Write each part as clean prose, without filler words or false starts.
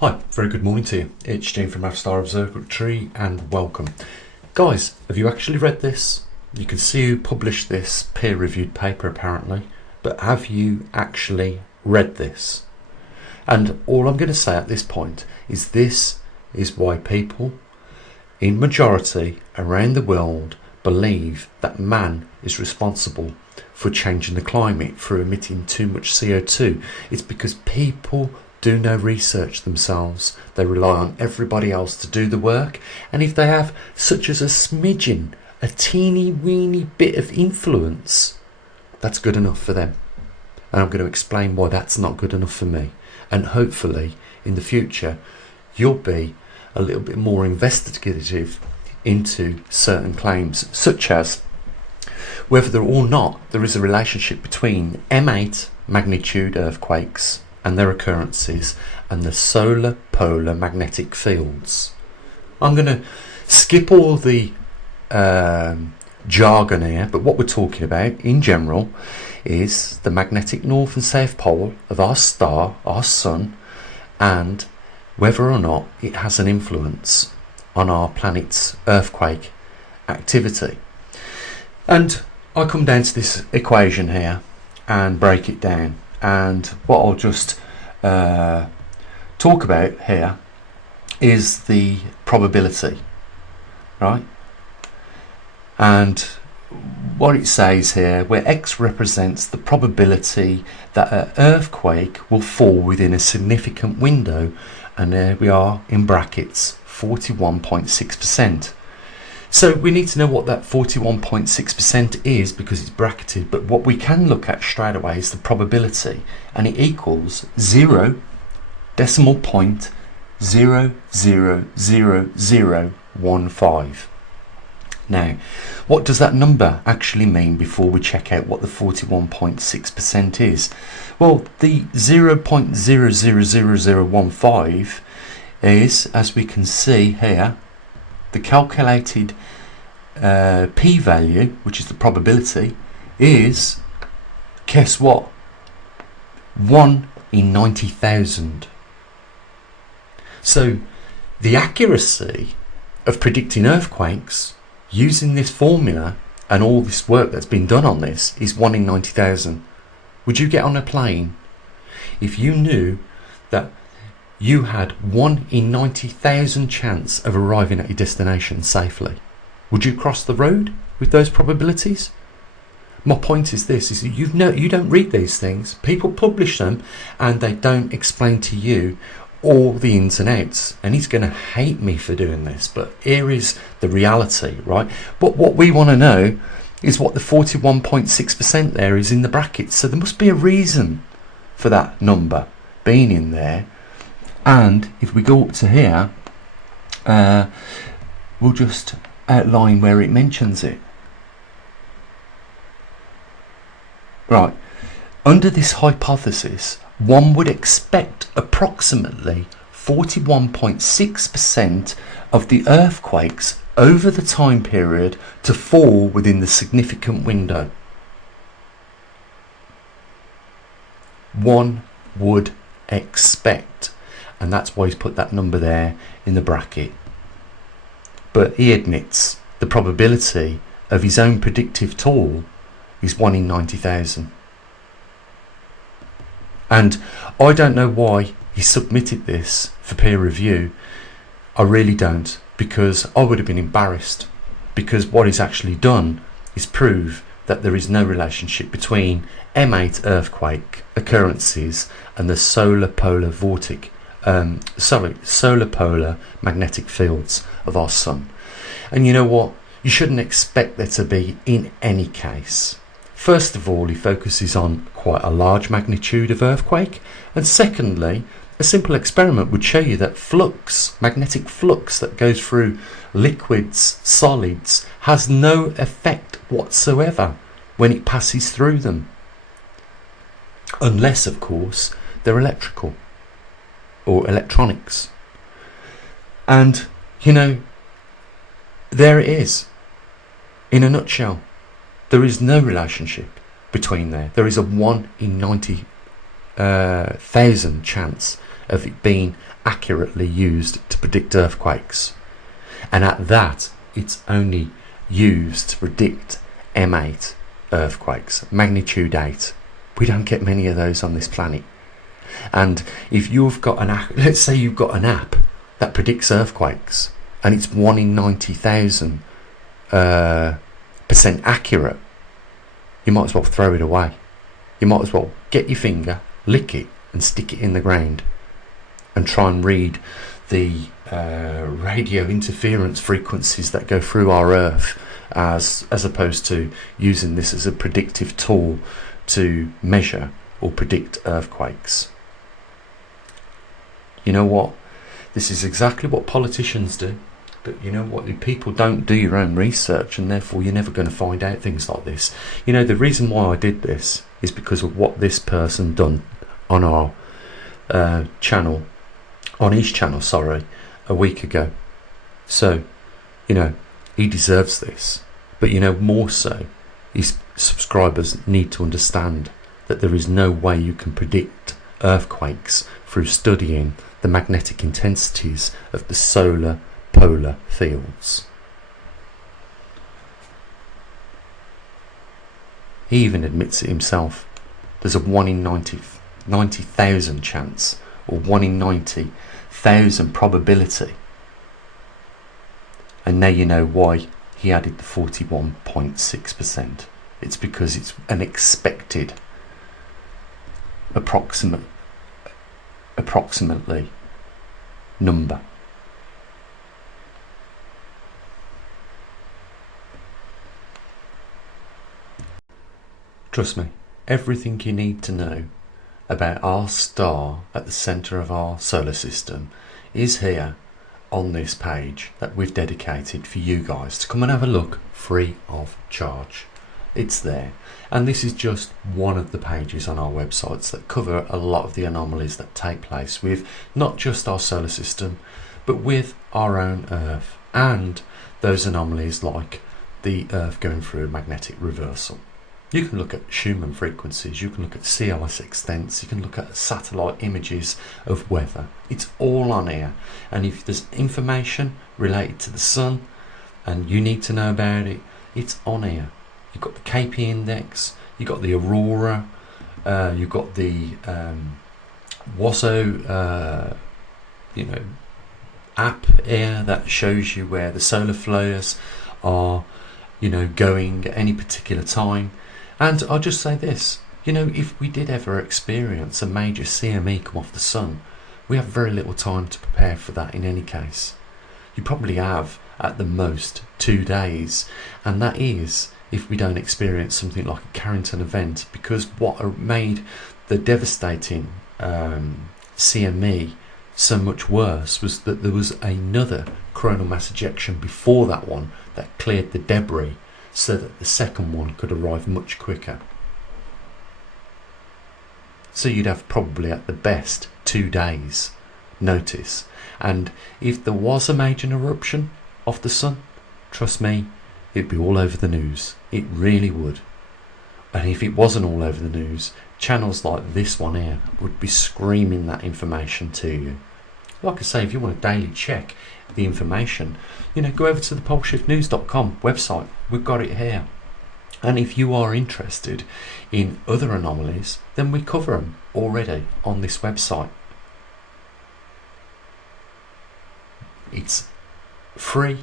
Hi, very good morning to you. It's Gene from maverickstar Observatory and welcome. Guys, have you actually read this? You can see who published this peer-reviewed paper apparently, but have you actually read this? And all I'm going to say at this point is this is why people in majority around the world believe that man is responsible for changing the climate through emitting too much CO2. It's because people do no research themselves. They rely on everybody else to do the work, and if they have such as a smidgen, a teeny weeny bit of influence, that's good enough for them. And I'm going to explain why that's not good enough for me, and hopefully in the future you'll be a little bit more investigative into certain claims, such as whether or not there is a relationship between M8 magnitude earthquakes and their occurrences and the solar polar magnetic fields. I'm going to skip all the jargon here, but what we're talking about in general is the magnetic north and south pole of our star, our sun, and whether or not it has an influence on our planet's earthquake activity. And I come down to this equation here and break it down, and what I'll just talk about here is the probability, right? And what it says here, where X represents the probability that an earthquake will fall within a significant window, and there we are in brackets 41.6%. So we need to know what that 41.6% is because it's bracketed, but what we can look at straight away is the probability, and it equals 0.000015. Now, what does that number actually mean before we check out what the 41.6% is? Well, the 0.000015 is, as we can see here, the calculated p-value, which is the probability, is, guess what, 1 in 90,000. So the accuracy of predicting earthquakes using this formula and all this work that's been done on this is 1 in 90,000. Would you get on a plane if you knew that you had 1 in 90,000 chance of arriving at your destination safely? Would you cross the road with those probabilities? My point is this, is that you don't read these things. People publish them and they don't explain to you all the ins and outs, and he's going to hate me for doing this, but here is the reality, right? But what we want to know is what the 41.6% there is in the brackets, so there must be a reason for that number being in there. And if we go up to here, we'll just outline where it mentions it. Right, under this hypothesis, one would expect approximately 41.6% of the earthquakes over the time period to fall within the significant window. One would expect, and that's why he's put that number there in the bracket. But he admits the probability of his own predictive tool is 1 in 90,000. And I don't know why he submitted this for peer review. I really don't, because I would have been embarrassed, because what he's actually done is prove that there is no relationship between M8 earthquake occurrences and the solar polar magnetic fields of our sun. And you know what? You shouldn't expect there to be in any case. First of all, he focuses on quite a large magnitude of earthquake, and secondly, a simple experiment would show you that flux, magnetic flux that goes through liquids, solids, has no effect whatsoever when it passes through them. Unless, of course, they're electrical or electronics. And, you know, there it is, in a nutshell. There is no relationship between there. There is a 1 in 90,000 chance of it being accurately used to predict earthquakes. And at that, it's only used to predict M8 earthquakes, magnitude 8. We don't get many of those on this planet. And if you've got an app, let's say you've got an app that predicts earthquakes, and it's 1 in 90,000 % accurate, you might as well throw it away. You might as well get your finger, lick it, and stick it in the ground, and try and read the radio interference frequencies that go through our Earth, as opposed to using this as a predictive tool to measure or predict earthquakes. You know what? This is exactly what politicians do. But you know what? People don't do your own research, and therefore you're never going to find out things like this. You know, the reason why I did this is because of what this person done on our channel, on his channel, sorry, a week ago. So, you know, he deserves this. But you know, more so, his subscribers need to understand that there is no way you can predict earthquakes through studying the magnetic intensities of the solar polar fields. He even admits it himself. There's a 1 in 90,000 chance, or 1 in 90,000 probability. And now you know why he added the 41.6%. It's because it's an expected approximately number. Trust me, everything you need to know about our star at the centre of our solar system is here on this page that we've dedicated for you guys to come and have a look free of charge. It's there, and this is just one of the pages on our websites that cover a lot of the anomalies that take place with not just our solar system, but with our own Earth, and those anomalies like the Earth going through a magnetic reversal. You can look at Schumann frequencies, you can look at sea ice extents, you can look at satellite images of weather. It's all on here, and if there's information related to the sun and you need to know about it, it's on here. You've got the KP index, you've got the aurora, you've got the WASO app here that shows you where the solar flares are, going at any particular time. And I'll just say this, if we did ever experience a major CME come off the sun, we have very little time to prepare for that in any case. You probably have at the most 2 days, and that is if we don't experience something like a Carrington event, because what made the devastating CME so much worse was that there was another coronal mass ejection before that one that cleared the debris, so that the second one could arrive much quicker. So you'd have probably at the best 2 days notice, and if there was a major eruption of the sun, trust me, it'd be all over the news. It really would. And if it wasn't all over the news, channels like this one here would be screaming that information to you. Like I say, if you want to daily check the information, go over to the poleshiftnews.com website. We've got it here. And if you are interested in other anomalies, then we cover them already on this website. It's free.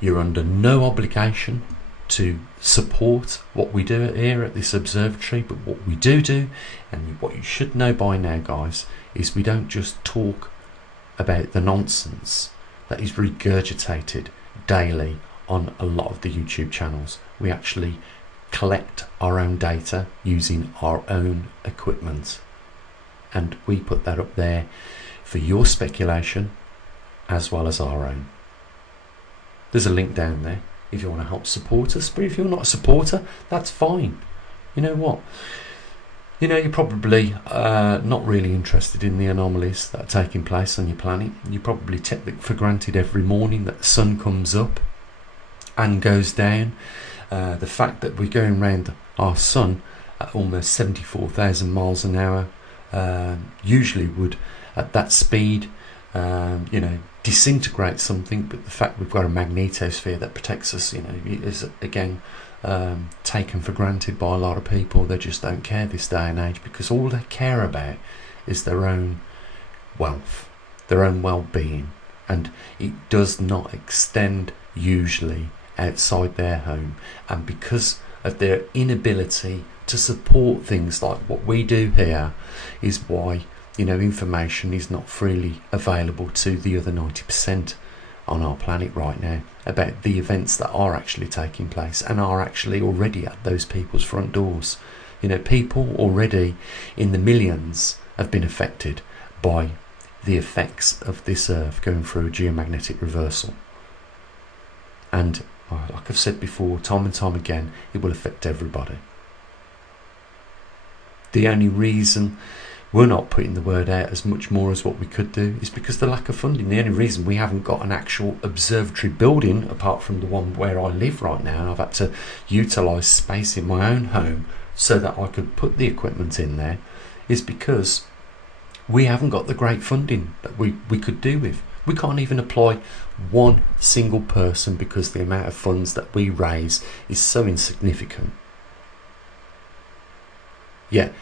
You're under no obligation to support what we do here at this observatory, but what we do, and what you should know by now, guys, is we don't just talk about the nonsense that is regurgitated daily on a lot of the YouTube channels. We actually collect our own data using our own equipment, and we put that up there for your speculation as well as our own. There's a link down there if you want to help support us, but if you're not a supporter, that's fine. You know what? You're probably not really interested in the anomalies that are taking place on your planet. You probably take it for granted every morning that the sun comes up and goes down. The fact that we're going around our sun at almost 74,000 miles an hour usually would, at that speed, disintegrate something. But the fact we've got a magnetosphere that protects us, is again taken for granted by a lot of people. They just don't care this day and age, because all they care about is their own wealth, their own well-being, and it does not extend usually outside their home. And because of their inability to support things like what we do here, is why information is not freely available to the other 90% on our planet right now about the events that are actually taking place and are actually already at those people's front doors. People already in the millions have been affected by the effects of this Earth going through a geomagnetic reversal. And like I've said before, time and time again, it will affect everybody. The only reason we're not putting the word out as much more as what we could do is because the lack of funding. The only reason we haven't got an actual observatory building, apart from the one where I live right now, and I've had to utilise space in my own home so that I could put the equipment in there, is because we haven't got the great funding that we could do with. We can't even apply one single person because the amount of funds that we raise is so insignificant. Yet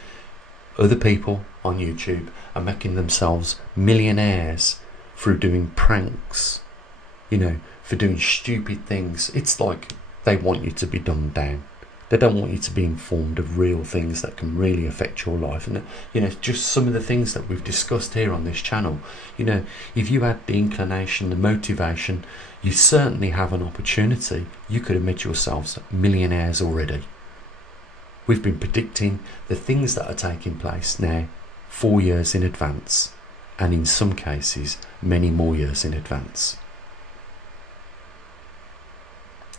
other people on YouTube are making themselves millionaires through doing pranks, for doing stupid things. It's like they want you to be dumbed down. They don't want you to be informed of real things that can really affect your life. And just some of the things that we've discussed here on this channel, if you had the inclination, the motivation, you certainly have an opportunity. You could have made yourselves millionaires already. We've been predicting the things that are taking place now 4 years in advance, and in some cases many more years in advance.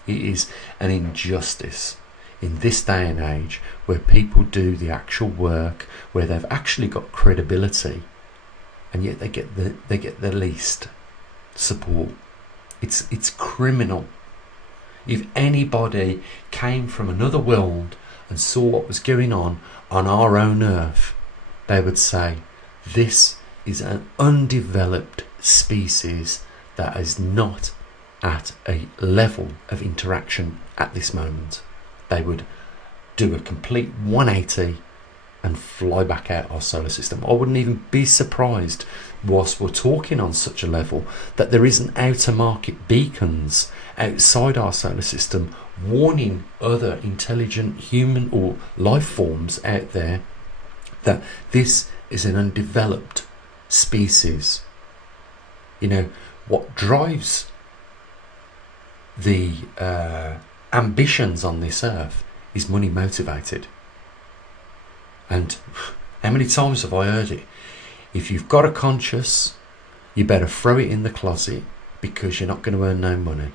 It is an injustice in this day and age where people do the actual work, where they've actually got credibility, and yet they get the least support. It's criminal. If anybody came from another world and saw what was going on our own Earth, they would say this is an undeveloped species that is not at a level of interaction at this moment. They would do a complete 180 and fly back out our solar system. I wouldn't even be surprised, whilst we're talking on such a level, that there isn't outer market beacons outside our solar system warning other intelligent human or life forms out there that this is an undeveloped species. What drives the ambitions on this Earth is money motivated. And how many times have I heard it? If you've got a conscience, you better throw it in the closet, because you're not going to earn no money.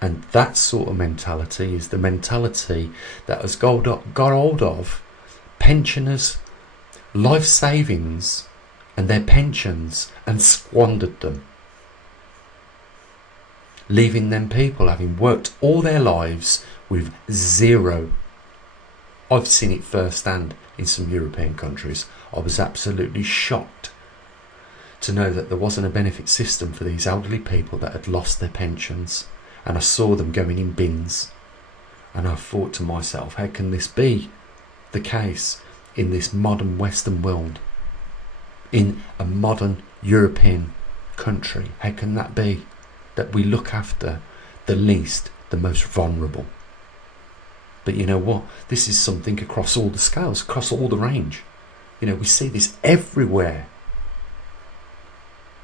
And that sort of mentality is the mentality that has got hold of pensioners' life savings and their pensions and squandered them, leaving them people having worked all their lives with zero. I've seen it firsthand in some European countries. I was absolutely shocked to know that there wasn't a benefit system for these elderly people that had lost their pensions, and I saw them going in bins, and I thought to myself, how can this be the case in this modern Western world, in a modern European country? How can that be, that we look after the least, the most vulnerable? But you know what? This is something across all the scales, across all the range. We see this everywhere.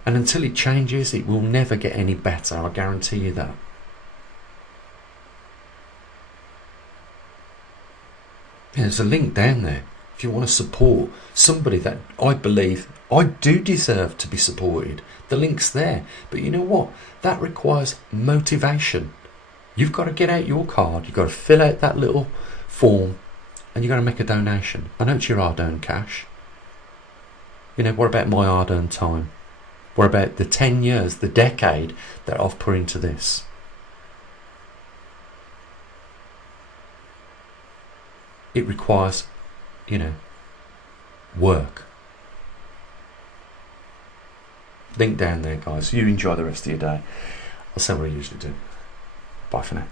And until it changes, it will never get any better, I guarantee you that. There's a link down there if you want to support somebody that I believe I do deserve to be supported. The link's there. But you know what? That requires motivation. You've got to get out your card, you've got to fill out that little form, and you've got to make a donation. I know it's your hard-earned cash. What about my hard-earned time? What about the 10 years, the decade that I've put into this? It requires, work. Link down there, guys. You enjoy the rest of your day. I'll say what I usually do. Bye for now.